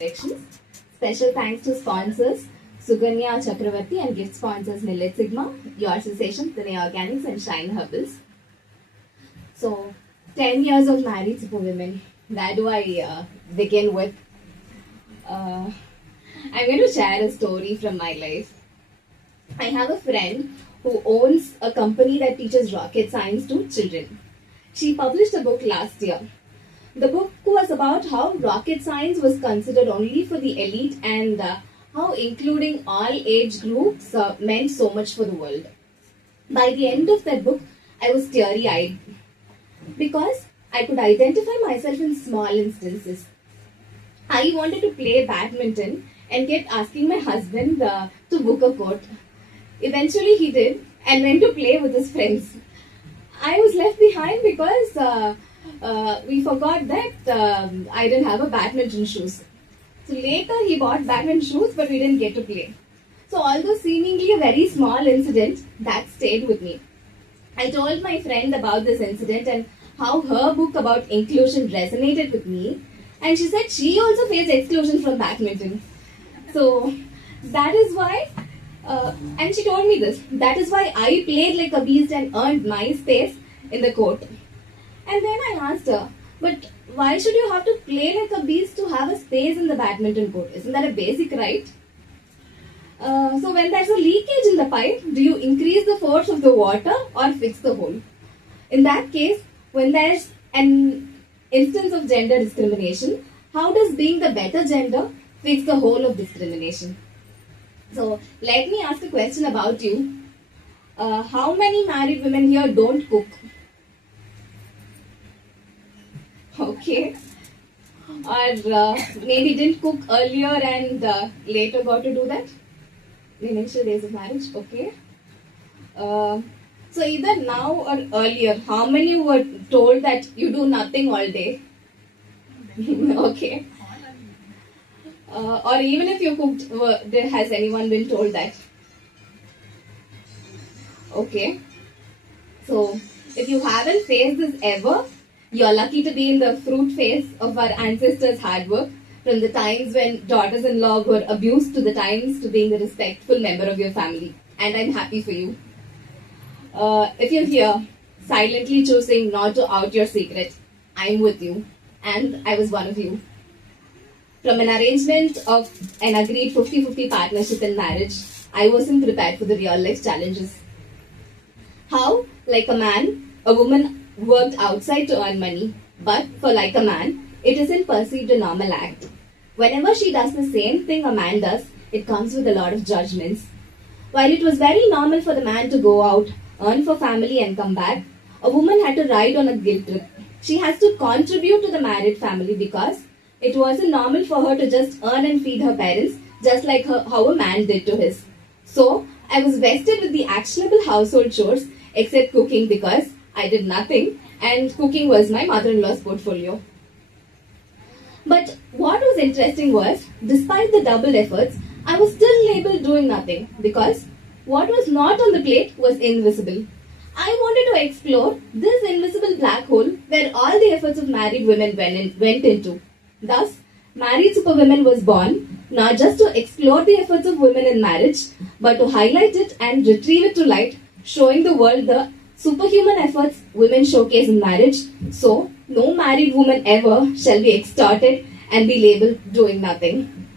Directions. Special thanks to sponsors Suganya Chakravarti and gift sponsors Millet Sigma, Your Sensation, Tane Organics and Shine Herbals. So, 10 years of married super women. Where do I begin with? I'm going to share a story from my life. I have a friend who owns a company that teaches rocket science to children. She published a book last year. The book was about how rocket science was considered only for the elite and how including all age groups meant so much for the world. By the end of that book, I was teary eyed because I could identify myself in small instances. I wanted to play badminton and kept asking my husband to book a court. Eventually, he did and went to play with his friends. I was left behind because we forgot that I didn't have a badminton shoes. So later he bought badminton shoes, but we didn't get to play. So although seemingly a very small incident, that stayed with me. I told my friend about this incident and how her book about inclusion resonated with me. And she said she also faced exclusion from badminton. So that is why, and she told me this, that is why I played like a beast and earned my space in the court. And then I asked her, but why should you have to play like a beast to have a space in the badminton court? Isn't that a basic right? So when there's a leakage in the pipe, do you increase the force of the water or fix the hole? In that case, when there's an instance of gender discrimination, how does being the better gender fix the whole of discrimination? So let me ask a question about you. How many married women here don't cook? Okay. Or maybe didn't cook earlier and later got to do that? The initial days of marriage, okay. So either now or earlier, how many were told that you do nothing all day? Okay. Or even if you cooked, has anyone been told that? Okay. So if you haven't faced this ever, you're lucky to be in the fruit phase of our ancestors' hard work, from the times when daughters-in-law were abused to the times to being a respectful member of your family. And I'm happy for you. If you're here, silently choosing not to out your secret, I'm with you. And I was one of you. From an arrangement of an agreed 50-50 partnership in marriage, I wasn't prepared for the real life challenges. How, like a man, a woman worked outside to earn money, but for like a man, it isn't perceived a normal act. Whenever she does the same thing a man does, it comes with a lot of judgments. While it was very normal for the man to go out, earn for family and come back, a woman had to ride on a guilt trip. She has to contribute to the married family because it wasn't normal for her to just earn and feed her parents, just like how a man did to his. So, I was vested with the actionable household chores, except cooking, because I did nothing and cooking was my mother-in-law's portfolio. But what was interesting was, despite the double efforts, I was still labeled doing nothing because what was not on the plate was invisible. I wanted to explore this invisible black hole where all the efforts of married women went into. Thus, Married Superwomen was born not just to explore the efforts of women in marriage, but to highlight it and retrieve it to light, showing the world the superhuman efforts women showcase in marriage, so no married woman ever shall be extorted and be labeled doing nothing.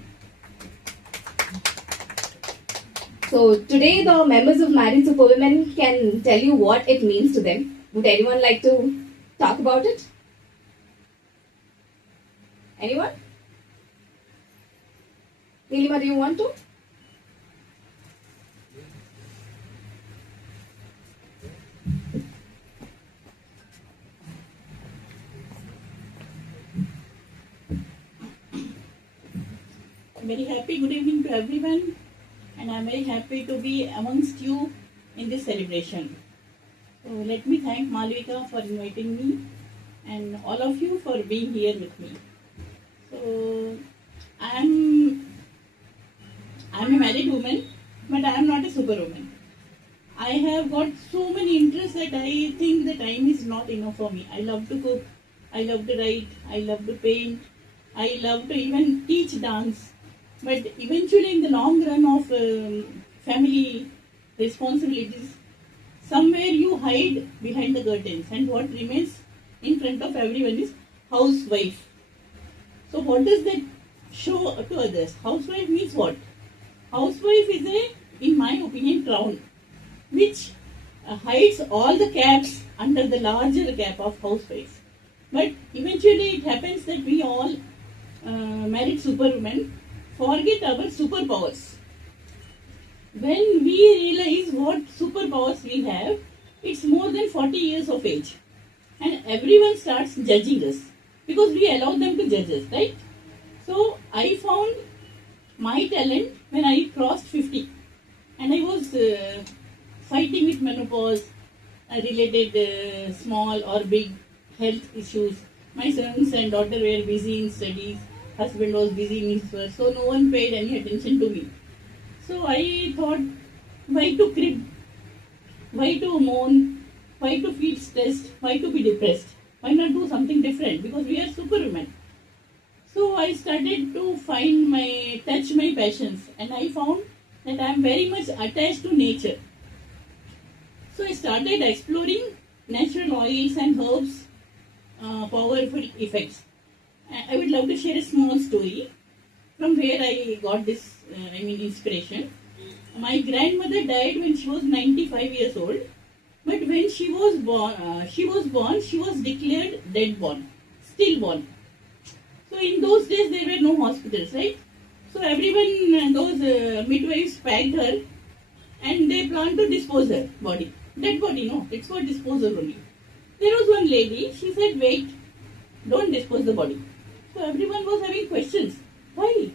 So today the members of Married Superwomen can tell you what it means to them. Would anyone like to talk about it? Anyone? Nilima, do you want to? I'm very happy. Good evening to everyone, and I'm very happy to be amongst you in this celebration. So let me thank Malvika for inviting me and all of you for being here with me. So I'm a married woman, but I am not a superwoman. I have got so many interests that I think the time is not enough for me. I love to cook, I love to write, I love to paint, I love to even teach dance. But eventually, in the long run of family responsibilities, somewhere you hide behind the curtains, and what remains in front of everyone is housewife. So, what does that show to others? Housewife means what? Housewife is in my opinion, crown, which hides all the caps under the larger cap of housewife. But eventually, it happens that we all married superwomen forget our superpowers. When we realize what superpowers we have, it's more than 40 years of age. And everyone starts judging us because we allow them to judge us, right? So I found my talent when I crossed 50 and I was fighting with menopause related small or big health issues. My sons and daughter were busy in studies, husband was busy in his work, so no one paid any attention to me. So I thought, why to crib? Why to moan? Why to feel stressed? Why to be depressed? Why not do something different? Because we are superwomen. So I started to touch my passions, and I found that I am very much attached to nature. So I started exploring natural oils and herbs, powerful effects. I would love to share a small story from where I got this, inspiration. My grandmother died when she was 95 years old, but when she was born, she was declared dead born, stillborn. So in those days there were no hospitals, right? So everyone, those midwives packed her, and they planned to dispose her body. Dead body, no, it's for disposal only. There was one lady, she said, wait, don't dispose the body. So everyone was having questions. Why?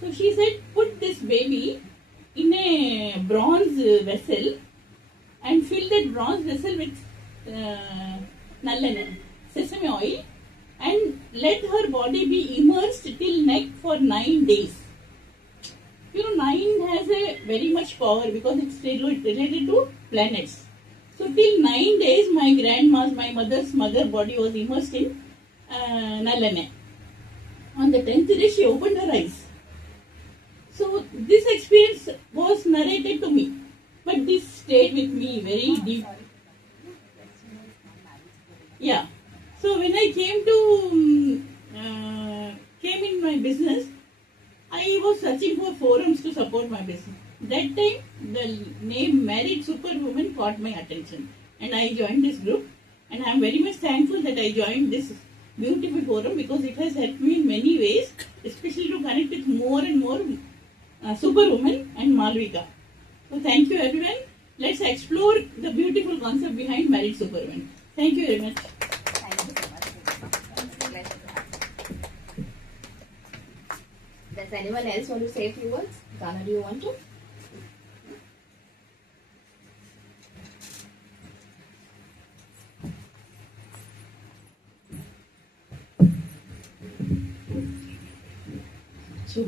So she said, put this baby in a bronze vessel and fill that bronze vessel with nallanai, sesame oil, and let her body be immersed till neck for 9 days. 9 has a very much power because it's related to planets. So till 9 days, my mother's mother body was immersed in nallanai. On the 10th day, she opened her eyes. So this experience was narrated to me, but this stayed with me very deep. Yeah. So when I came in my business, I was searching for forums to support my business. That time, the name Married Superwoman caught my attention, and I joined this group. And I am very much thankful that I joined this beautiful forum because it has helped me in many ways, especially to connect with more and more superwomen and Malvika. So thank you everyone. Let's explore the beautiful concept behind Married Superwomen. Thank you very much. Thank you so much. Pleasure to have you. Does anyone else want to say a few words? Dana, do you want to? So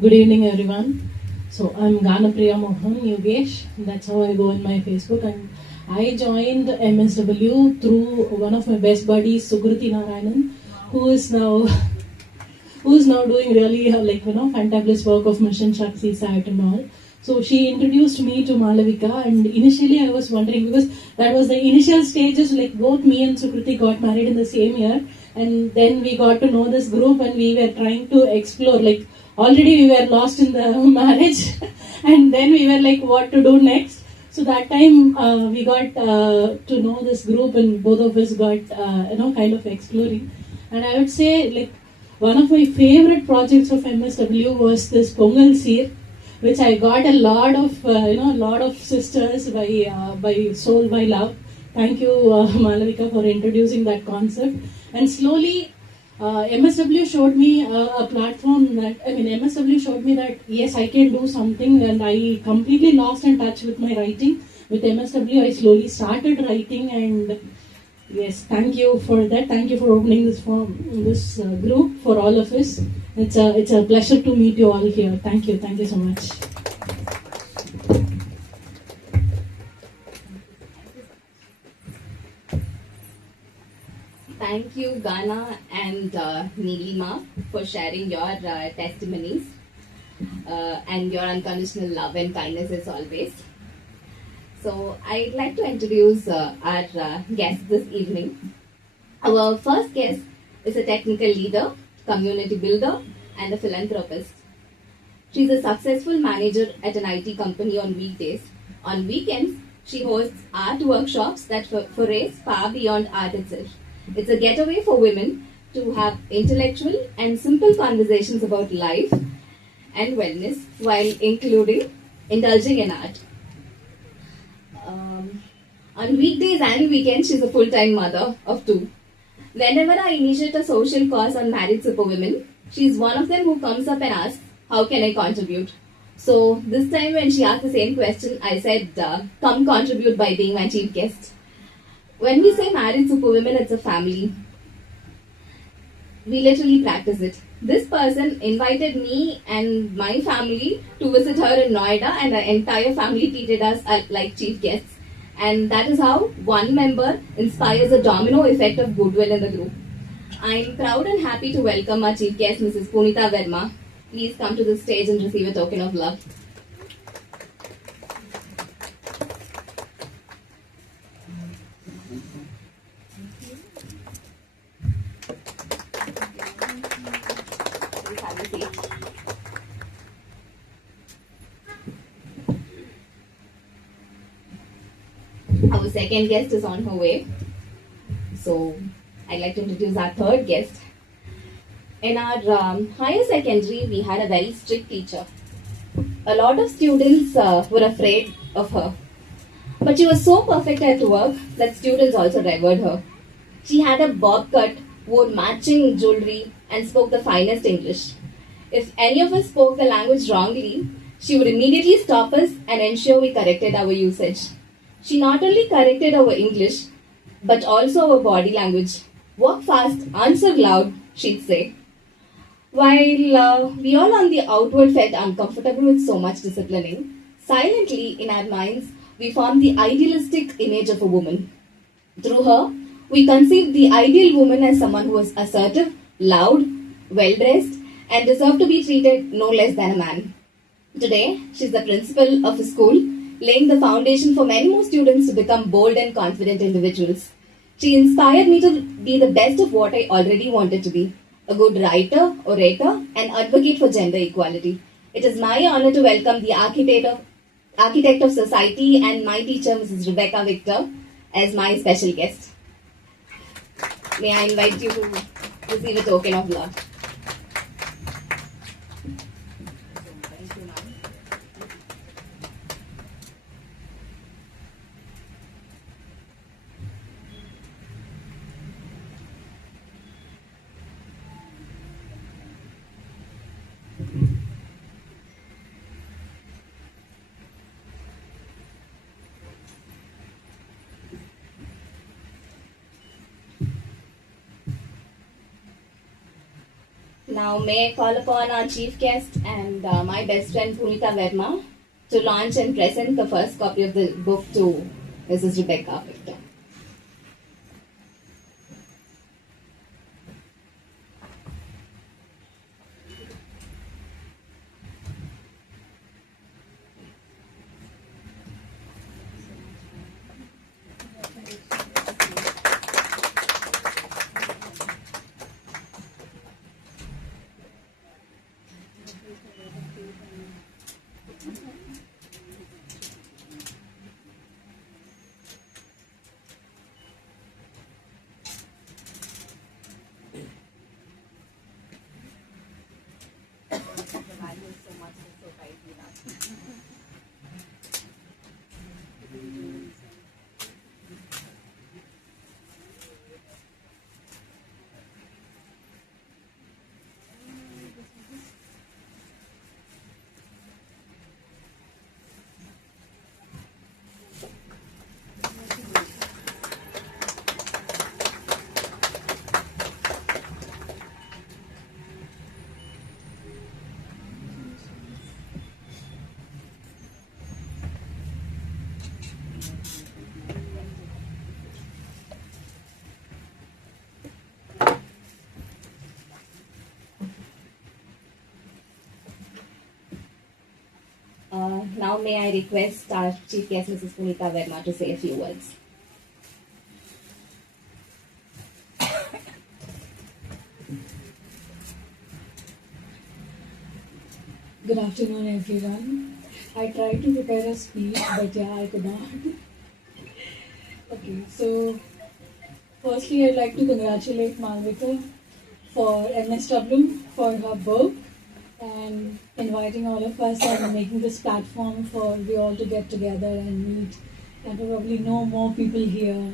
good evening everyone. So I'm Ganapriya Mohan Yogesh. That's how I go in my Facebook, and I joined MSW through one of my best buddies, Sukruti Narayanan, who is now doing really fantabulous work of Mission Shakti site and all. So she introduced me to Malavika, and initially I was wondering because that was the initial stages. Like both me and Sukruti got married in the same year, and then we got to know this group, and we were trying to explore. Like already we were lost in the marriage, and then we were like, what to do next? So that time we got to know this group, and both of us got kind of exploring. And I would say like one of my favorite projects of MSW was this Pongal Seer, which I got a lot of sisters by Soul by Love. Thank you, Malavika, for introducing that concept. And slowly, MSW showed me a platform MSW showed me that yes, I can do something, and I completely lost in touch with my writing. With MSW, I slowly started writing, and yes, thank you for that. Thank you for opening this group for all of us. It's a pleasure to meet you all here. Thank you so much. thank you, Gana and Neelima, for sharing your testimonies and your unconditional love and kindness as always. So, I'd like to introduce our guest this evening. Our first guest is a technical leader, community builder, and a philanthropist. She's a successful manager at an IT company on weekdays. On weekends, she hosts art workshops that forays far beyond art itself. It's a getaway for women to have intellectual and simple conversations about life and wellness while indulging in art. On weekdays and weekends, she's a full-time mother of two. Whenever I initiate a social cause on married superwomen, she's one of them who comes up and asks, how can I contribute? So this time when she asked the same question, I said, come contribute by being my chief guest. When we say married superwomen, it's a family. We literally practice it. This person invited me and my family to visit her in Noida, and our entire family treated us like chief guests. And that is how one member inspires a domino effect of goodwill in the group. I'm proud and happy to welcome our chief guest, Mrs. Punita Verma. Please come to the stage and receive a token of love. Please have a seat. Our second guest is on her way. So, I'd like to introduce our third guest. In our higher secondary, we had a very strict teacher. A lot of students were afraid of her. But she was so perfect at work that students also revered her. She had a bob cut, wore matching jewelry, and spoke the finest English. If any of us spoke the language wrongly, she would immediately stop us and ensure we corrected our usage. She not only corrected our English, but also our body language. Walk fast, answer loud, she'd say. While we all on the outward felt uncomfortable with so much disciplining, silently in our minds, we formed the idealistic image of a woman. Through her, we conceived the ideal woman as someone who was assertive, loud, well-dressed, and deserved to be treated no less than a man. Today, she's the principal of a school, laying the foundation for many more students to become bold and confident individuals. She inspired me to be the best of what I already wanted to be, a good writer, orator, and advocate for gender equality. It is my honor to welcome the architect of society and my teacher, Mrs. Rebecca Victor, as my special guest. May I invite you to receive a token of love. Thank you, ma'am. Now, may I call upon our chief guest and my best friend Punita Verma to launch and present the first copy of the book to Mrs. Rebecca Victor. now may I request our Chief Guest, Mrs. Punita Verma, to say a few words. Good afternoon, everyone. I tried to prepare a speech, but yeah, I could not. Okay, so firstly, I'd like to congratulate Malvika for MSW for her book and inviting all of us and making this platform for we all to get together and meet and probably know more people here.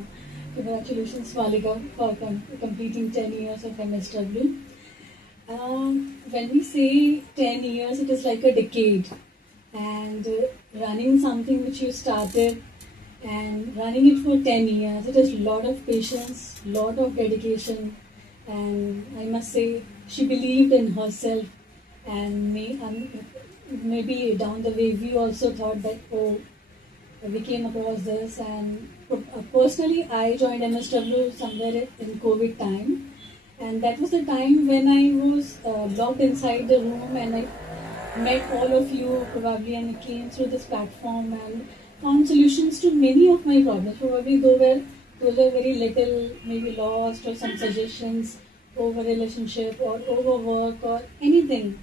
Congratulations, Malvika, for completing 10 years of MSW. When we say 10 years, it is like a decade. And running something which you started and running it for 10 years, it is a lot of patience, lot of dedication. And I must say, she believed in herself. And maybe down the way, we also thought that, oh, we came across this. And personally, I joined MSW somewhere in COVID time. And that was the time when I was locked inside the room and I met all of you probably and I came through this platform and found solutions to many of my problems. Probably those were very little, maybe lost or some suggestions over relationship or over work or anything.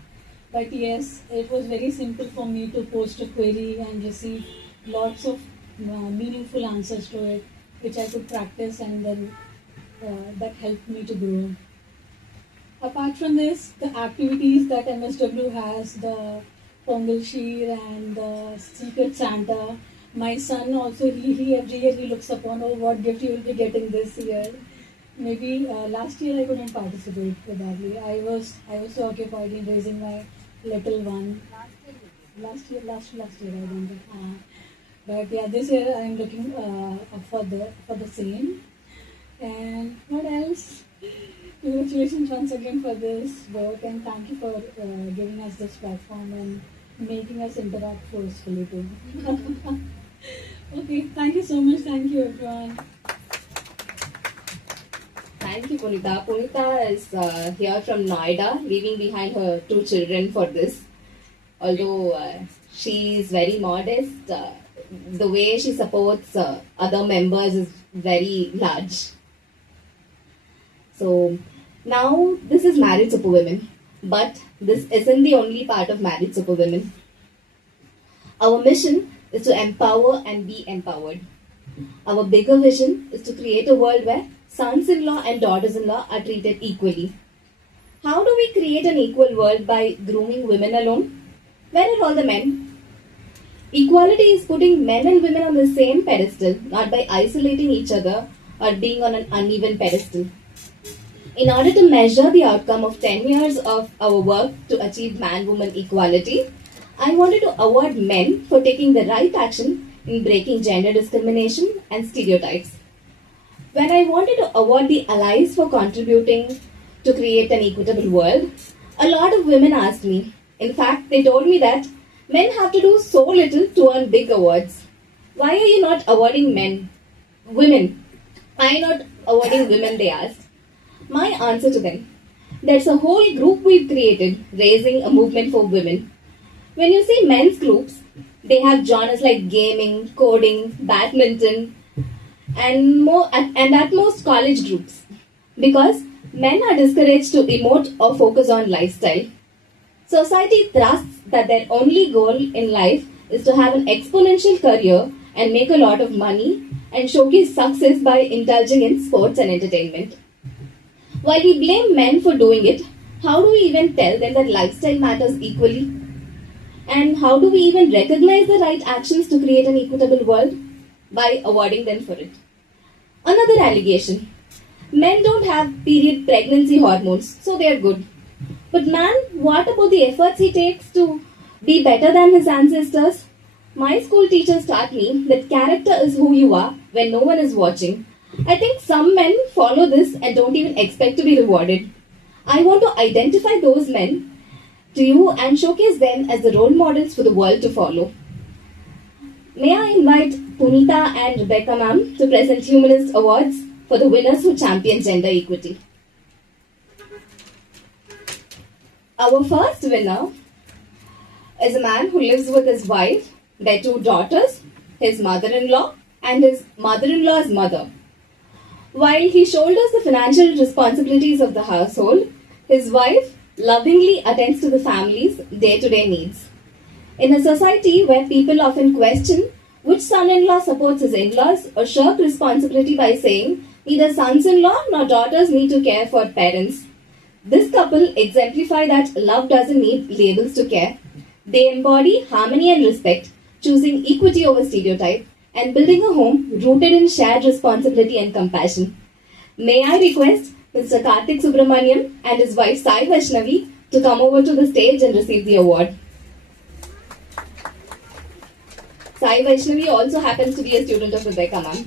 But yes, it was very simple for me to post a query and receive lots of meaningful answers to it, which I could practice and then that helped me to grow. Apart from this, the activities that MSW has, the Pongal Sheer and the Secret Santa, my son also, he every year he looks upon, oh, what gift you will be getting this year. Maybe last year I couldn't participate probably. I was so occupied in raising my little one. Last year I don't know. But yeah, this year I am looking for the same. And what else? Congratulations once again for this work and thank you for giving us this platform and making us interact forcefully too. Okay, thank you so much. Thank you, everyone. Thank you, Punita. Punita is here from Noida, leaving behind her 2 children for this. Although she is very modest, the way she supports other members is very large. So now this is Married Superwomen, but this isn't the only part of Married Superwomen. Our mission is to empower and be empowered. Our bigger vision is to create a world where sons-in-law and daughters-in-law are treated equally. How do we create an equal world by grooming women alone? Where are all the men? Equality is putting men and women on the same pedestal, not by isolating each other or being on an uneven pedestal. In order to measure the outcome of 10 years of our work to achieve man-woman equality, I wanted to award men for taking the right action in breaking gender discrimination and stereotypes. When I wanted to award the allies for contributing to create an equitable world, a lot of women asked me. In fact, they told me that men have to do so little to earn big awards. Why are you not awarding women? Why not awarding women, they asked. My answer to them, there's a whole group we've created raising a movement for women. When you see men's groups, they have genres like gaming, coding, badminton, and at most college groups. Because men are discouraged to emote or focus on lifestyle. Society thrusts that their only goal in life is to have an exponential career and make a lot of money and showcase success by indulging in sports and entertainment. While we blame men for doing it, how do we even tell them that lifestyle matters equally? And how do we even recognize the right actions to create an equitable world? By awarding them for it. Another allegation. Men don't have period pregnancy hormones, so they are good. But man, what about the efforts he takes to be better than his ancestors? My school teachers taught me that character is who you are when no one is watching. I think some men follow this and don't even expect to be rewarded. I want to identify those men to you and showcase them as the role models for the world to follow. May I invite Punita and Rebecca ma'am to present Humanist Awards for the winners who champion gender equity. Our first winner is a man who lives with his wife their two daughters, his mother-in-law, and his mother-in-law's mother. While he shoulders the financial responsibilities of the household, his wife lovingly attends to the family's day-to-day needs. In a society where people often question which son-in-law supports his in-laws or shirk responsibility by saying neither sons-in-law nor daughters need to care for parents, this couple exemplify that love doesn't need labels to care. They embody harmony and respect, choosing equity over stereotype, and building a home rooted in shared responsibility and compassion. May I request Mr. Karthik Subramaniam and his wife Sai Vaishnavi to come over to the stage and receive the award. Sai Vaishnavi also happens to be a student of Rebecca ma'am.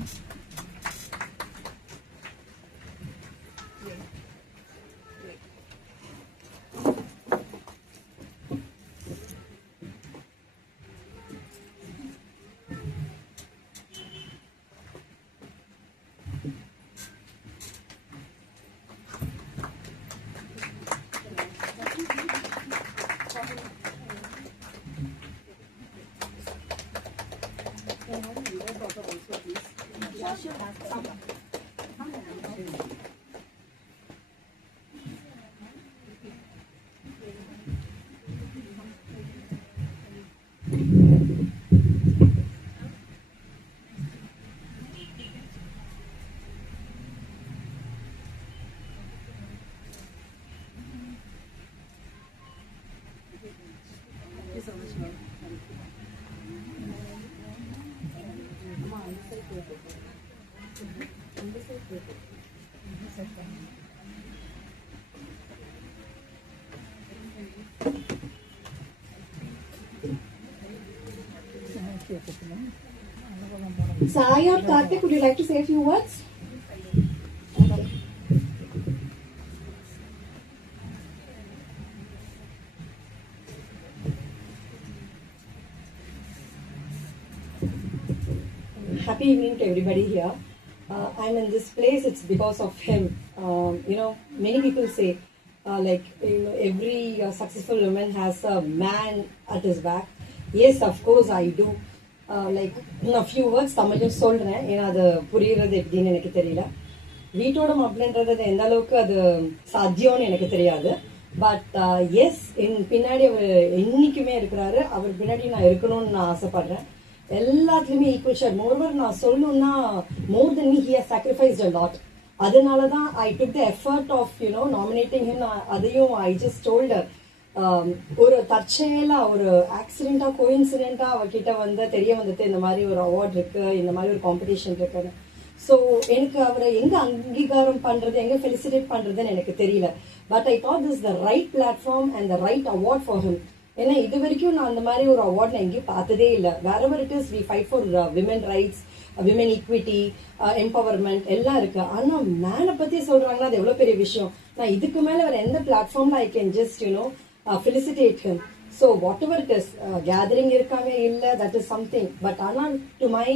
Sai or Karthik, would you like to say a few words? Okay. Happy evening to everybody here. I'm in this place, it's because of him. Many people say, every successful woman has a man at his back. Yes, of course, I do. A few words தமிழும் சொல்கிறேன், ஏன்னா அது புரியுறது எப்படின்னு எனக்கு தெரியல. வீட்டோட மாப்பிள்ளைன்றது எந்த அளவுக்கு அது சாத்தியம்னு எனக்கு தெரியாது. பட் எஸ், பின்னாடி அவர் என்னைக்குமே இருக்கிறாரு. அவர் பின்னாடி நான் இருக்கணும்னு நான் ஆசைப்படுறேன். எல்லாத்துலேயுமே ஈக்குவல் ஷேர். மோர்வர் நான் சொல்லணும்னா more than me he has sacrificed a lot. அதனால தான் I took the effort of nominating him. அதையும் ஐ ஜஸ்ட் டோல்ட் ஒரு தற்செயலா ஒரு ஆக்சிடென்டா கோயின்சிடென்டா அவகிட்ட தெரிய வந்தது இந்த மாதிரி ஒரு அவார்ட் இருக்கு, இந்த மாதிரி ஒரு காம்படிஷன் இருக்குன்னு. ஸோ எனக்கு அவரை எங்க அங்கீகாரம் பண்றது, எங்க ஃபெலிசிட்டேட் பண்றதுன்னு எனக்கு தெரியல. But I thought this the right platform and the right award for him. ஏன்னா இது வரைக்கும் நான் அந்த மாதிரி ஒரு அவார்ட் நான் எங்கேயும் பார்த்ததே இல்லை. Whatever it is we fight for women rights, women equity, empowerment எல்லாம் இருக்கு. ஆனா மேனை பத்தி சொல்றாங்கன்னா அது எவ்வளவு பெரிய விஷயம். நான் இதுக்கு மேல வேற எந்த பிளாட்ஃபார்ம்ல I can just felicitate him. So whatever it is, gathering irkave illa, that is something. But ஆனால் to my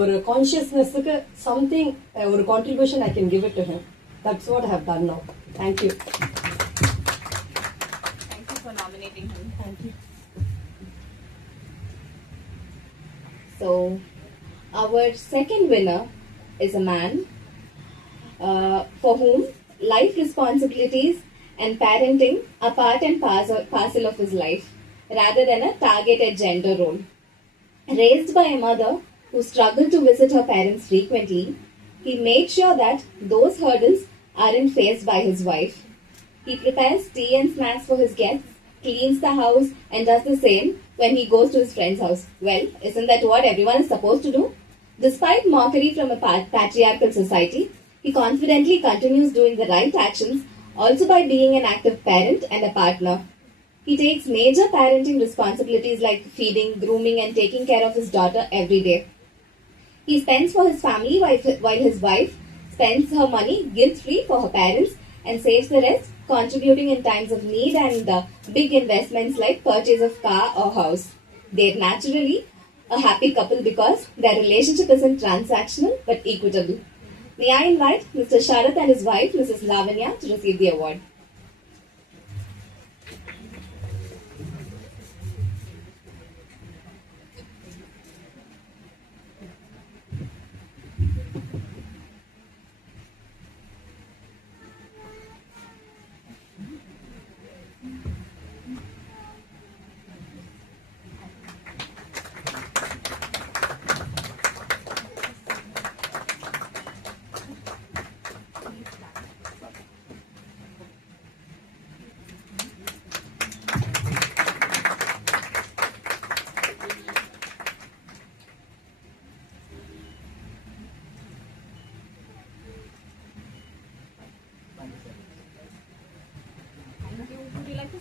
ஒரு consciousnessக்கு something, ஒரு contribution I can give it to him. That's what I have done now. Thank you. Thank you for nominating him. Thank you. So, our second winner is a man for whom life responsibilities and parenting are part and parcel of his life, rather than a targeted gender role. Raised by a mother who struggled to visit her parents frequently, he made sure that those hurdles aren't faced by his wife. He prepares tea and snacks for his guests, cleans the house, and does the same when he goes to his friend's house. Well, isn't that what everyone is supposed to do? Despite mockery from a patriarchal society, he confidently continues doing the right actions, also by being an active parent and a partner. He takes major parenting responsibilities like feeding, grooming, and taking care of his daughter every day. He spends for his family while his wife spends her money guilt-free for her parents and saves the rest, contributing in times of need and big investments like purchase of car or house. They're naturally a happy couple because their relationship isn't transactional but equitable. May I invite Mr. Sharath and his wife, Mrs. Lavanya, to receive the award.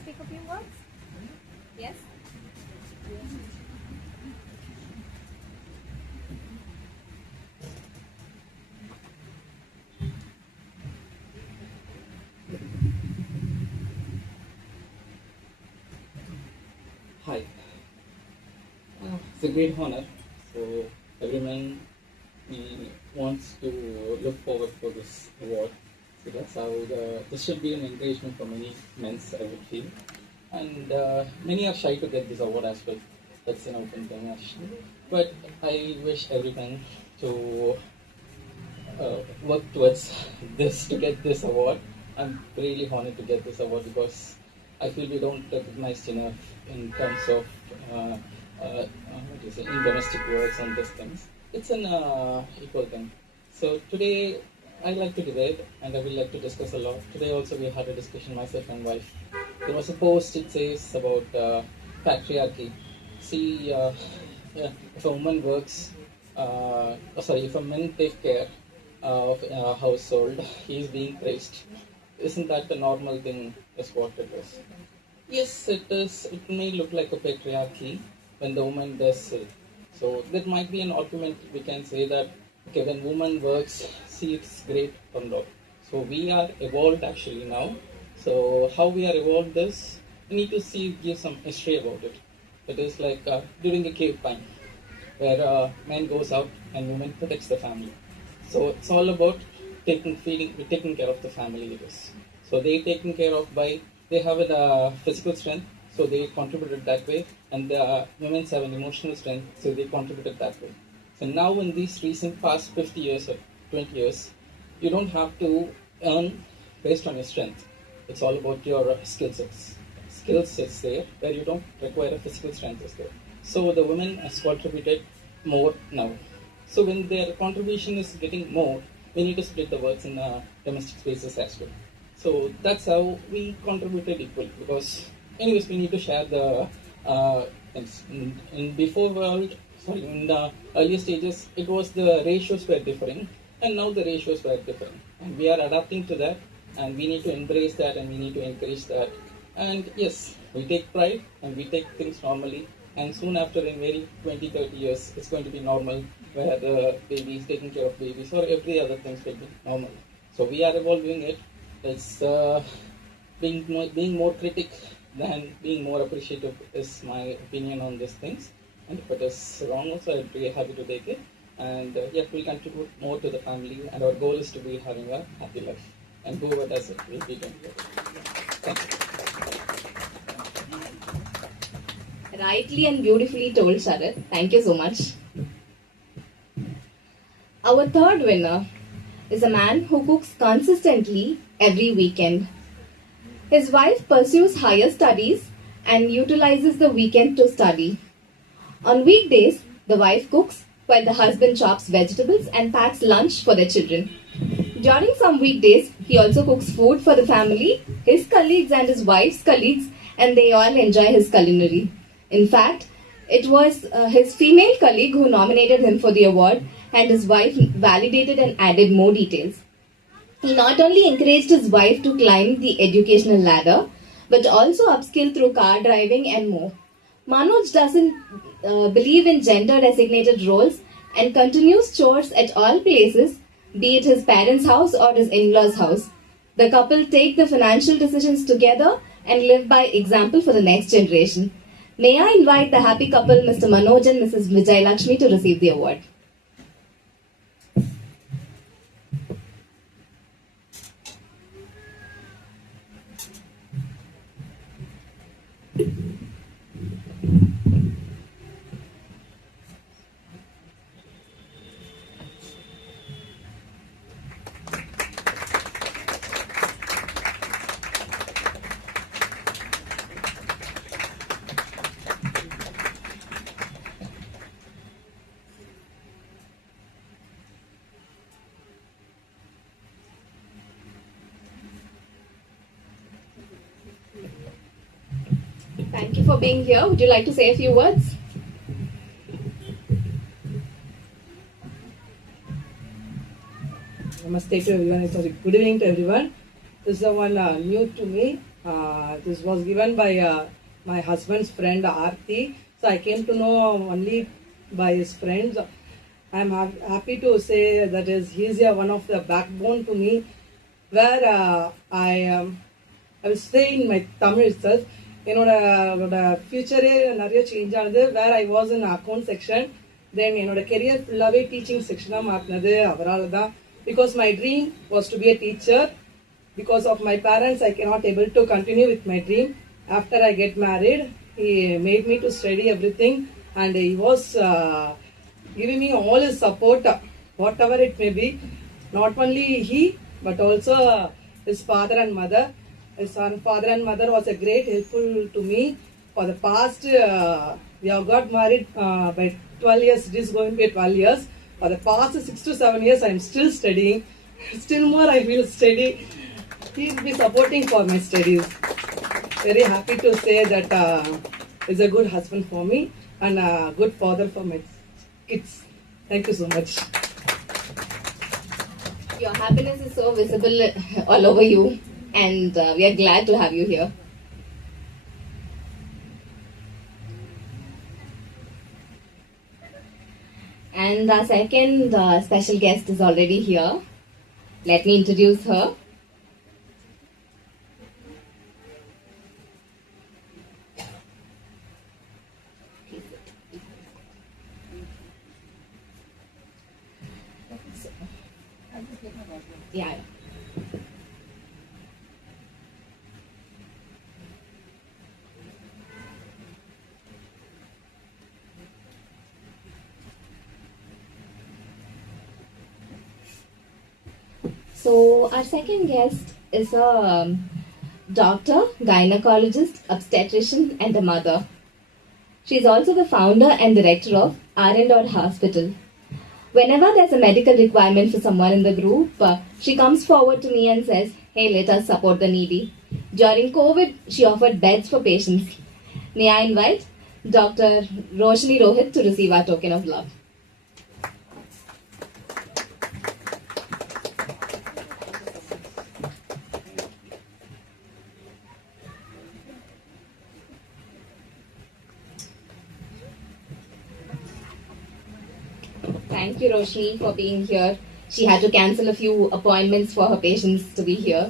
speak a few words? Yes? Hi. It's a great honor. So everyone wants to look forward for this award. So that's how this should be an encouragement for many men, I would feel. And many are shy to get this award as well. That's an open thing actually. But I wish everyone to work towards this to get this award. I'm really honored to get this award because I feel we don't recognize enough in terms of in domestic works and these things. It's an equal thing. So today I like to debate and I will like to discuss a lot. Today also we had a discussion, myself and wife. There was a post, it says about patriarchy. See, if a woman works, if a man take care of a household, he is being praised. Isn't that the normal thing? Is what it is. Yes, it is. It may look like a patriarchy when the woman does it. So there might be an argument. We can say that okay, when woman works, see it's great or not. So we are evolved actually now. So how we are evolved is we need to give some history about it. It is like during the cave time, where man goes out and woman protects the family. So it's all about taking care of the family. It is. So they taken care of by they have a physical strength, so they contributed that way, and the women have an emotional strength, so they contributed that way. So now in these recent past 50 years or 20 years, you don't have to earn based on your strength. It's all about your skill sets. Skill sets there, where you don't require a physical strength is there. So the women has contributed more now. So when their contribution is getting more, we need to split the works in domestic spaces as well. So that's how we contributed equally, because anyways we need to share the things. In the earlier stages, it was the ratios were differing, and now the ratios were different. And we are adapting to that, and we need to embrace that, and we need to encourage that. And yes, we take pride, and we take things normally, and soon after, in maybe 20, 30 years, it's going to be normal, where the babies, taking care of babies, or every other things will be normal. So we are evolving it. It's being more critic than being more appreciative is my opinion on these things. And if it is wrong also, I'd be happy to take it. And we'll contribute more to the family, and our goal is to be having a happy life. And whoever does it will be doing it. Thank you. Rightly and beautifully told, Sharad. Thank you so much. Our third winner is a man who cooks consistently every weekend. His wife pursues higher studies and utilizes the weekend to study. On weekdays, the wife cooks while the husband chops vegetables and packs lunch for their children. During some weekdays, he also cooks food for the family, his colleagues and his wife's colleagues, and they all enjoy his culinary. In fact, it was his female colleague who nominated him for the award, and his wife validated and added more details. He not only encouraged his wife to climb the educational ladder, but also upskill through car driving and more. Manoj doesn't believe in gender designated roles and continues chores at all places, be it his parents' house or his in-laws' house. The couple take the financial decisions together and live by example for the next generation. May I invite the happy couple, Mr. Manoj and Mrs. Vijay Lakshmi, to receive the award. Thank you for being here. Would you like to say a few words? Namaste to everyone. Sorry, good evening to everyone. This is the one new to me. This was given by my husband's friend Aarti. So I came to know only by his friends. I'm happy to say that he's one of the backbone to me, where I will stay in my Tamil itself. என்னோட ஃபியூச்சரே நிறைய change ஆனது. Where I was in account section, then என்னோட career ஃபுல்லாகவே teaching செக்ஷனாக மாற்றினது அவரால் தான். Because my dream was to be a teacher. Because of my parents, I cannot able to continue with my dream. After I get married, he made me to study everything, and he was giving me all his support, whatever it may be. Not only he, but also his father and mother. His father and mother was a great helpful to me. For the past, we have got married by 12 years. It is going to be 12 years. For the past 6 to 7 years, I am still studying. Still more, I feel steady. He will be supporting for my studies. Very happy to say that he's a good husband for me and a good father for my kids. Thank you so much. Your happiness is so visible all over you, and we are glad to have you here. And our second special guest is already here. Let me introduce her. Yeah. So our second guest is a doctor, gynecologist, obstetrician, and a mother. She is also the founder and director of R&R Hospital. Whenever there's a medical requirement for someone in the group, she comes forward to me and says, "Hey, let us support the needy." During COVID, she offered beds for patients. May I invite Dr. Roshni Rohit to receive our token of love. Thank you, Roshni, for being here. She had to cancel a few appointments for her patients to be here.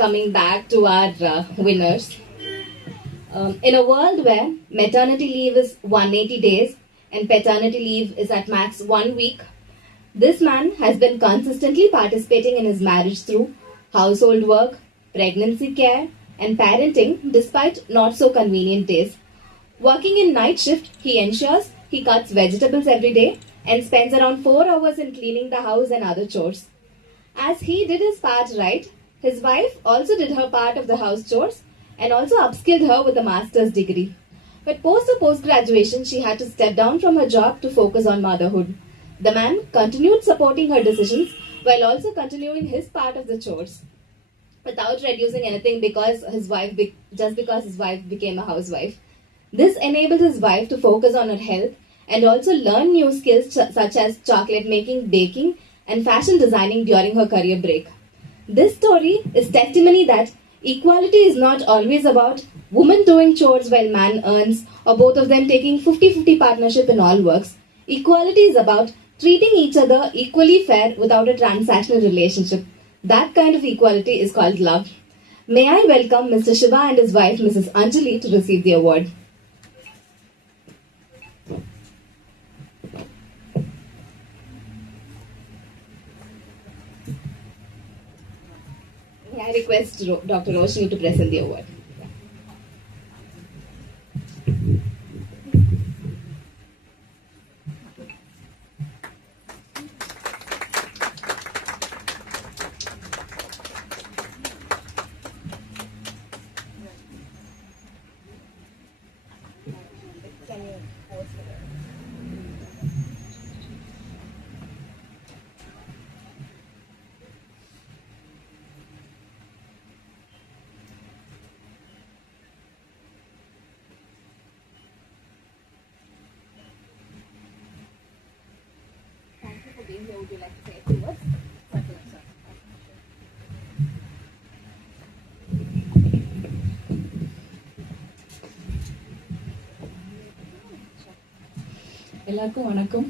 Coming back to our winners. In a world where maternity leave is 180 days and paternity leave is at max 1 week, this man has been consistently participating in his marriage through household work, pregnancy care, and parenting despite not so convenient days. Working in night shift, he ensures he cuts vegetables every day and spends around 4 hours in cleaning the house and other chores. As he did his part right, his wife also did her part of the house chores and also upskilled her with a master's degree. But post-graduation, she had to step down from her job to focus on motherhood. The man continued supporting her decisions while also continuing his part of the chores without reducing anything because his wife became a housewife. This enabled his wife to focus on her health and also learn new skills such as chocolate making, baking, and fashion designing during her career break. This story is testimony that equality is not always about woman doing chores while man earns or both of them taking 50-50 partnership in all works. Equality is about treating each other equally fair without a transactional relationship. That kind of equality is called love. May I welcome Mr. Shiva and his wife, Mrs. Anjali, to receive the award. May I request Dr. Roshni to present the award. Thank you for being here. Would you like to say a few words? எல்லாருக்கும் வணக்கம்.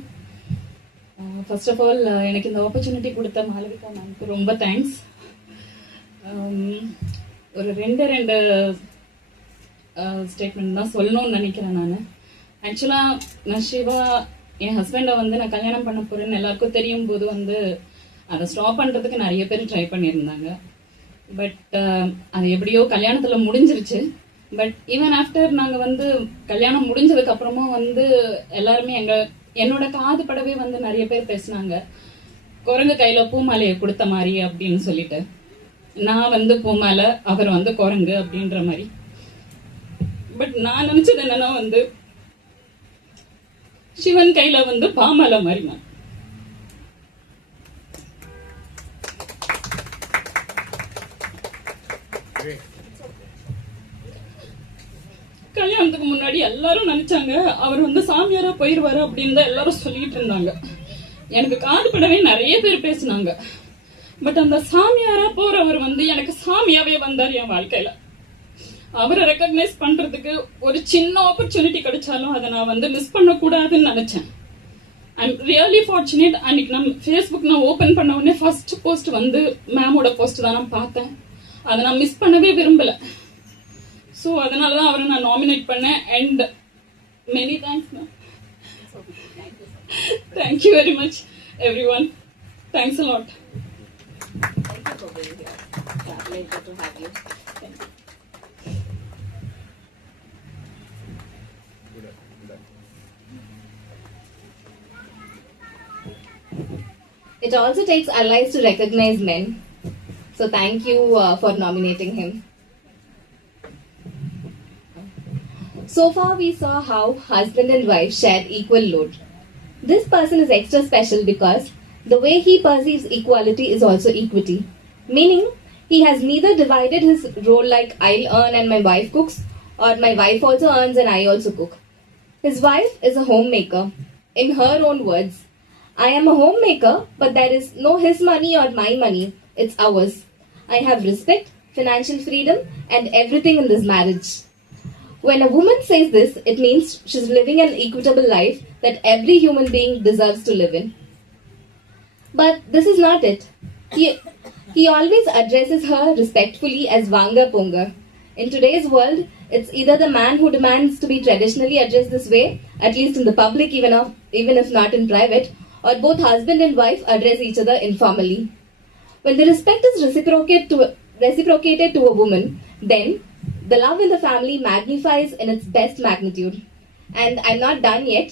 First of all எனக்கு இந்த opportunity கொடுத்த மாளவிகா மேம்க்கு ரொம்ப thanks. ஒரு ரெண்டு statement தான் சொல்லணும்னு நினைக்கிறேன். ஆக்சுவலாக நான் சிவா என் ஹஸ்பண்டை நான் கல்யாணம் பண்ண போகிறேன்னு எல்லாருக்கும் தெரியும் போது அதை ஸ்டாப் பண்ணுறதுக்கு நிறைய பேர் ட்ரை பண்ணியிருந்தாங்க. பட் அது எப்படியோ கல்யாணத்தில் முடிஞ்சிருச்சு. பட் ஈவன் ஆஃப்டர் நாங்கள் கல்யாணம் முடிஞ்சதுக்கு அப்புறமும் எல்லாருமே என்னோட காது படவே நிறைய பேர் பேசினாங்க, குரங்கு கையில பூமாலையை கொடுத்த மாதிரி அப்படின்னு சொல்லிட்டு. நான் பூமாலை, அவர் குரங்கு அப்படின்ற மாதிரி. பட் நான் நினைச்சது என்னன்னா சிவன் கையில பாமாலை மாதிரி. நான் கல்யாணத்துக்கு முன்னாடி எல்லாரும் நினைச்சாங்க அவர் சாமியாரா போயிருவாரு அப்படின்னு தான் எல்லாரும் சொல்லிட்டு இருந்தாங்க. எனக்கு காதுபடவே நிறைய பேர் பேசினாங்க. பட் அந்த சாமியாரா போறவர் எனக்கு சாமியாவே வந்தார் என் வாழ்க்கையில. அவரை ரெக்கக்னைஸ் பண்றதுக்கு ஒரு சின்ன ஆப்பர்ச்சுனிட்டி கிடைச்சாலும் அதை நான் மிஸ் பண்ண கூடாதுன்னு நினைச்சேன். I'm really fortunate. அன்னைக்கு நம்ம ஃபேஸ்புக் நான் ஓபன் பண்ண உடனே ஃபர்ஸ்ட் போஸ்ட் மேமோட போஸ்ட் தான் நான் பார்த்தேன். அதை நான் மிஸ் பண்ணவே விரும்பல. ஸோ அதனால தான் அவரை நான் நாமினேட் பண்ணேன். And many thanks ma'am. Thank you very much every one. Thanks a lot. It also takes allies to recognize men. So thank you for nominating him. So far we saw how husband and wife shared equal load. This person is extra special because the way he perceives equality is also equity. Meaning, he has neither divided his role like I'll earn and my wife cooks, or my wife also earns and I also cook. His wife is a homemaker. In her own words, I am a homemaker, but there is no his money or my money. It's ours. I have respect, financial freedom, and everything in this marriage. When a woman says this, it means she's living an equitable life that every human being deserves to live in. But this is not it. He always addresses her respectfully as Vanga Ponga. In today's world, it's either the man who demands to be traditionally addressed this way, at least in the public, even if not in private, or both husband and wife address each other informally. When the respect is reciprocated to a woman, then the love in the family magnifies in its best magnitude. And I'm not done yet.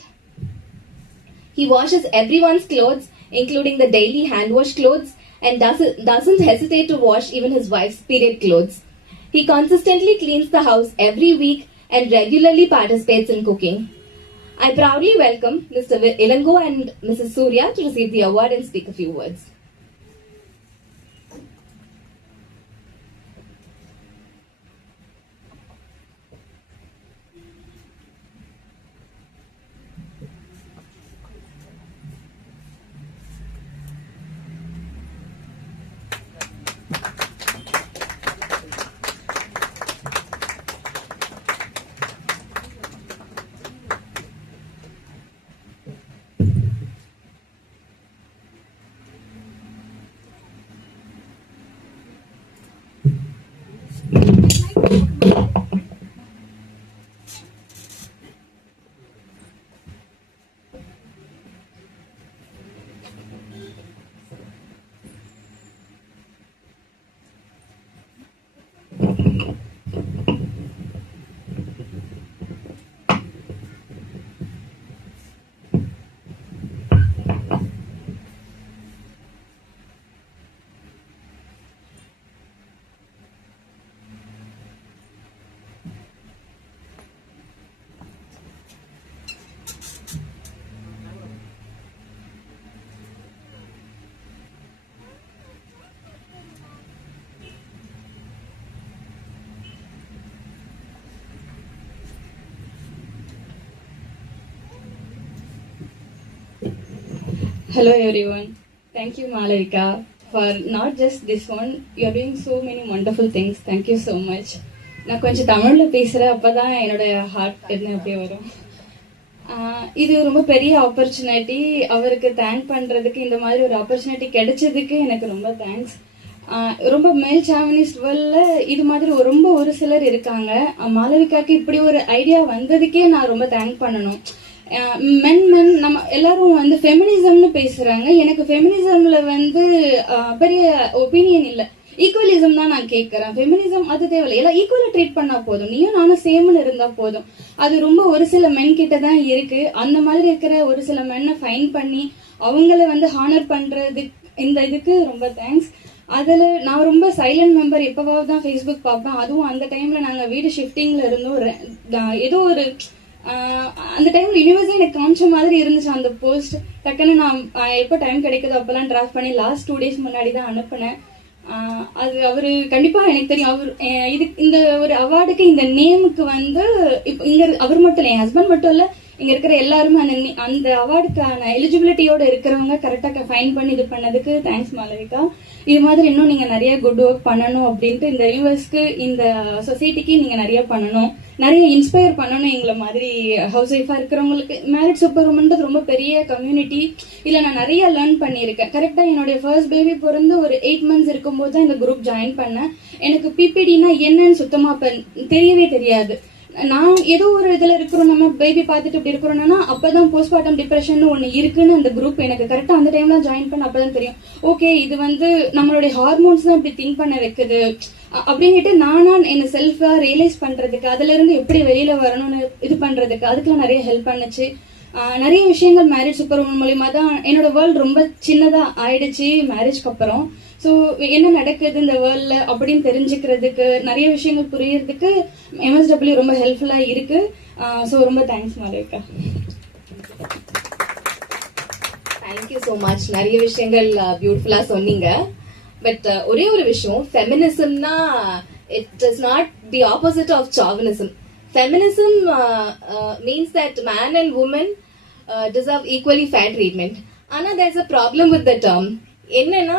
He washes everyone's clothes, including the daily hand wash clothes, and doesn't hesitate to wash even his wife's period clothes. He consistently cleans the house every week and regularly participates in cooking. I proudly welcome Mr. Ilango and Mrs. Surya to receive the award and speak a few words. Hello everyone. Thank you Malavika for not just this one. You are doing so many wonderful things. Thank you so much. நான் கொஞ்சம் தமிழ்ல பேசுறேன், அப்பதான் என்னோட heart என்ன அப்படியே வரும். இது ரொம்ப பெரிய ஆப்பர்ச்சுனிட்டி. அவருக்கு தேங்க் பண்றதுக்கு, இந்த மாதிரி ஒரு ஆப்பர்ச்சுனிட்டி கிடைச்சதுக்கு எனக்கு ரொம்ப தேங்க்ஸ். ரொம்ப மேல் சாமினிஸ்ட் வேர்ல்ட்ல இது மாதிரி ரொம்ப ஒரு சிலர் இருக்காங்க. மாளவிகாக்கு இப்படி ஒரு ஐடியா வந்ததுக்கே நான் ரொம்ப தேங்க் பண்ணணும். மென் நம்ம எல்லாரும் வந்து ஃபெமினிசம்னு பேசுறாங்க. எனக்கு ஃபெமினிசம்ல வந்து பெரிய ஒப்பீனியன் இல்லை. ஈக்குவலிசம் தான் நான் கேட்கறேன். ஃபெமினிசம் அது தேவையில்லை, எல்லாம் ஈக்குவலா ட்ரீட் பண்ணா போதும். நீயும் நானும் சேம்னு இருந்தா போதும். அது ரொம்ப ஒரு சில மென் கிட்ட தான் இருக்கு. அந்த மாதிரி இருக்கிற ஒரு சில மென்னை ஃபைன் பண்ணி அவங்கள வந்து ஹானர் பண்றது, இந்த இதுக்கு ரொம்ப தேங்க்ஸ். அதுல நான் ரொம்ப சைலண்ட் மெம்பர். எப்பவாவது தான் ஃபேஸ்புக் பார்ப்பேன். அதுவும் அந்த டைம்ல நாங்க வீடு ஷிஃப்டிங்ல இருந்தோம். ஏதோ ஒரு அந்த டைம்ல யூனிவர்ஸே எனக்கு காமிச்ச மாதிரி இருந்துச்சு அந்த போஸ்ட். டக்குன்னு நான் எப்போ டைம் கிடைக்குதோ அப்பெல்லாம் டிராஃப்ட் பண்ணி லாஸ்ட் 2 days முன்னாடி தான் அனுப்புனேன். அது அவரு கண்டிப்பா எனக்கு தெரியும். அவர் இது இந்த ஒரு அவார்டுக்கு, இந்த நேமுக்கு வந்து இப்போ இங்க அவர் மட்டும் இல்லை, என் ஹஸ்பண்ட் மட்டும் இல்ல, இங்க இருக்கிற எல்லாருமே அந்த அவார்டுக்கான எலிஜிபிலிட்டியோட இருக்கிறவங்க கரெக்டா ஃபைன் பண்ணி இது பண்ணதுக்கு தேங்க்ஸ் மாளவிகா. இது மாதிரி இன்னும் நீங்க நிறைய குட் ஒர்க் பண்ணணும் அப்படின்ட்டு, இந்த யூனிவர்ஸ்க்கு, இந்த சொசைட்டிக்கு நீங்க நிறைய பண்ணணும், நிறைய இன்ஸ்பயர் பண்ணணும். எங்களை மாதிரி ஹவுஸ் ஒய்ஃபா இருக்கிறவங்களுக்கு மேரிட் சூப்பர் உமன்றது ரொம்ப பெரிய கம்யூனிட்டி. இல்ல நான் நிறைய லேர்ன் பண்ணியிருக்கேன். கரெக்டா என்னுடைய ஃபர்ஸ்ட் பேபி பிறந்து ஒரு 8 months இருக்கும்போது தான் இந்த குரூப் ஜாயின் பண்ணேன். எனக்கு பிபிடினா என்னன்னு சுத்தமா தெரியவே தெரியாது. நான் ஏதோ ஒரு இதுல இருக்கிறோம், நம்ம பேபி பார்த்துட்டு இப்படி இருக்கிறோம்னா அப்பதான் போஸ்ட்மார்ட்டம் டிப்ரெஷன் ஒண்ணு இருக்குன்னு அந்த குரூப் எனக்கு கரெக்டா அந்த டைம்ல ஜாயின் பண்ண அப்பதான் தெரியும். ஓகே, இது வந்து நம்மளுடைய ஹார்மோன்ஸ் தான் இப்படி திங்க் பண்ண வைக்குது அப்படின்ட்டு நானா என்ன செல்ஃபா ரியலைஸ் பண்றதுக்கு, அதுல இருந்து எப்படி வெளியில வரணும்னு இது பண்றதுக்கு அதுக்கெல்லாம் நிறைய ஹெல்ப் பண்ணுச்சு. நிறைய விஷயங்கள் மேரேஜ் சூப்பர் உமன் மூலியமா தான் என்னோட வேர்ல்டு ரொம்ப சின்னதா ஆயிடுச்சு மேரேஜ்க்கு அப்புறம். ஸோ என்ன நடக்குது இந்த வேர்ல்ட்ல அப்படின்னு தெரிஞ்சுக்கிறதுக்கு, நிறைய விஷயங்கள் புரியறதுக்கு MSW ரொம்ப ஹெல்ப்ஃபுல்லா இருக்கு. ஸோ ரொம்ப thanks Malavika. Thank you so much. நிறைய விஷயங்கள் பியூட்டிஃபுல்லா சொன்னீங்க. பட் ஒரே ஒரு விஷயம், ஃபெமினிசம்னா it is not the opposite of chauvinism. Feminism means that man and woman deserve equally fair treatment. Ana there's a problem with the term. Enna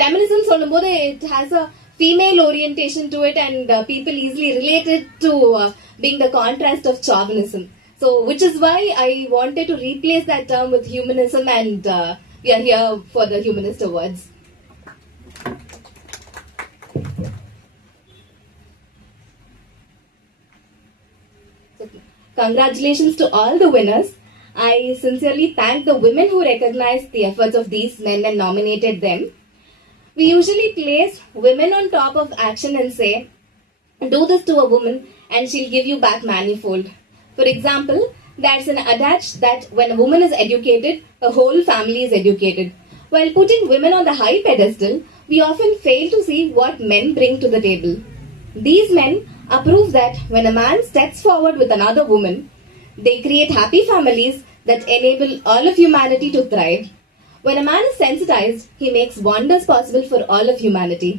feminism சொல்லும்போது it has a female orientation to it, and people easily relate it to being the contrast of chauvinism. So which is why I wanted to replace that term with humanism, and we are here for the Humanist Awards. Congratulations to all the winners. I sincerely thank the women who recognized the efforts of these men and nominated them. We usually place women on top of action and say, do this to a woman and she'll give you back manifold. For example, there's an adage that when a woman is educated, a whole family is educated. While putting women on the high pedestal, we often fail to see what men bring to the table. These men approve that when a man steps forward with another woman, they create happy families that enable all of humanity to thrive. When a man is sensitized, he makes wonders possible for all of humanity.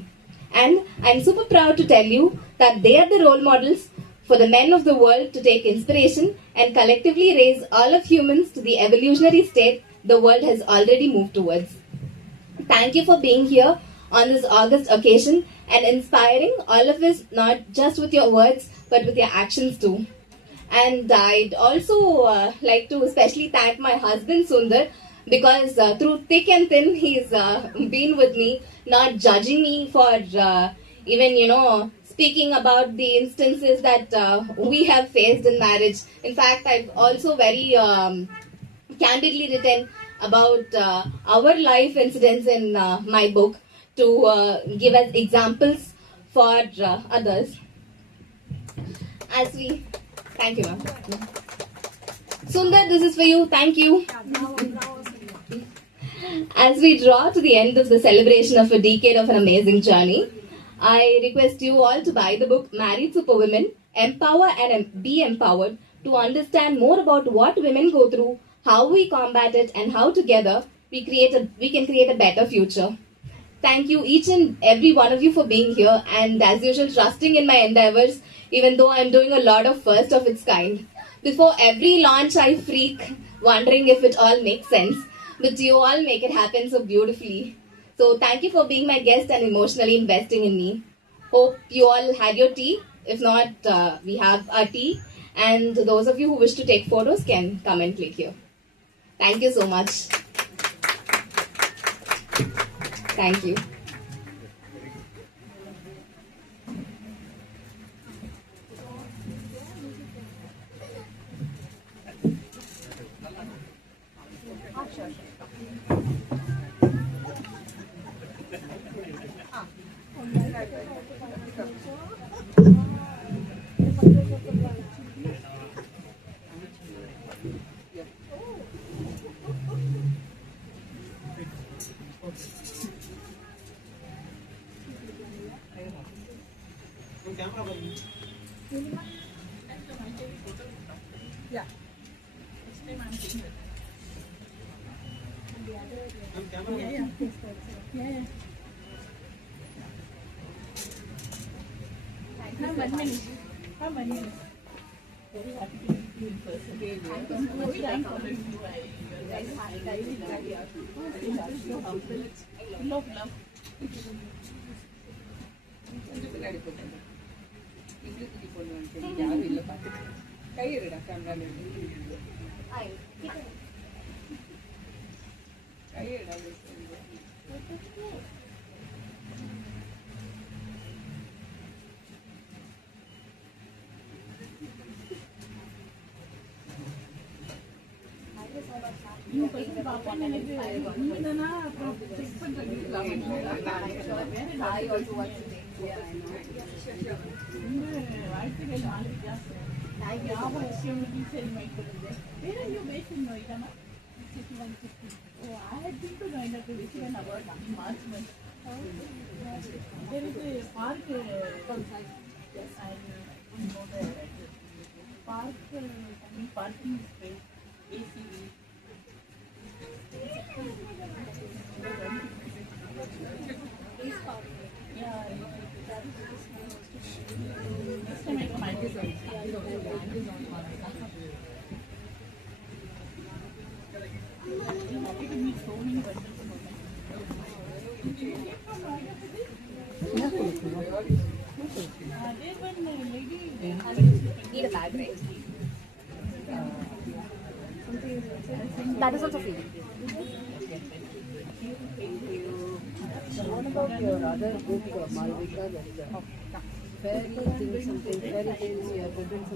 And I'm super proud to tell you that they are the role models for the men of the world to take inspiration and collectively raise all of humans to the evolutionary state the world has already moved towards. Thank you for being here on this August occasion and inspiring all of us, not just with your words, but with your actions too. And I'd also like to especially thank my husband Sundar, because through thick and thin, he's been with me, not judging me for even, speaking about the instances that we have faced in marriage. In fact, I've also very candidly written about our life incidents in my book to give us examples for others. Thank you, ma'am. Sundar, this is for you. Thank you. As we draw to the end of the celebration of a decade of an amazing journey, I request you all to buy the book Married Superwomen, Empower and Be Empowered, to understand more about what women go through, how we combat it, and how together we can create a better future. Thank you each and every one of you for being here, and as usual trusting in my endeavors, even though I'm doing a lot of first of its kind. Before every launch I freak, wondering if it all makes sense, but you all make it happen so beautifully. So thank you for being my guest and emotionally investing in me. Hope you all had your tea. If not, we have our tea. And those of you who wish to take photos can come and click here. Thank you so much. Thank you. Very happy to meet you in person. Thank you so much. I'm following you. Full of love. You person பாப்பா எனக்கு நீங்கதானா அப்புறம் check பண்றது I also want to take வாழ்த்துக்கள் மாலிகா ஞாபகம் விஷயம் celebrate பண்ணுங்க Where are you based in Noida? Oh, I had been to Noida to receive an award in March month. There is a park yes, I know the park parking space, ACV. Yeah, next time I come, I will say. I'm happy to meet so many wonderful women. There's one lady. Need a bag, right? That is also free. What about your other book, Malvika? Fairy things, something fairy tales you have written for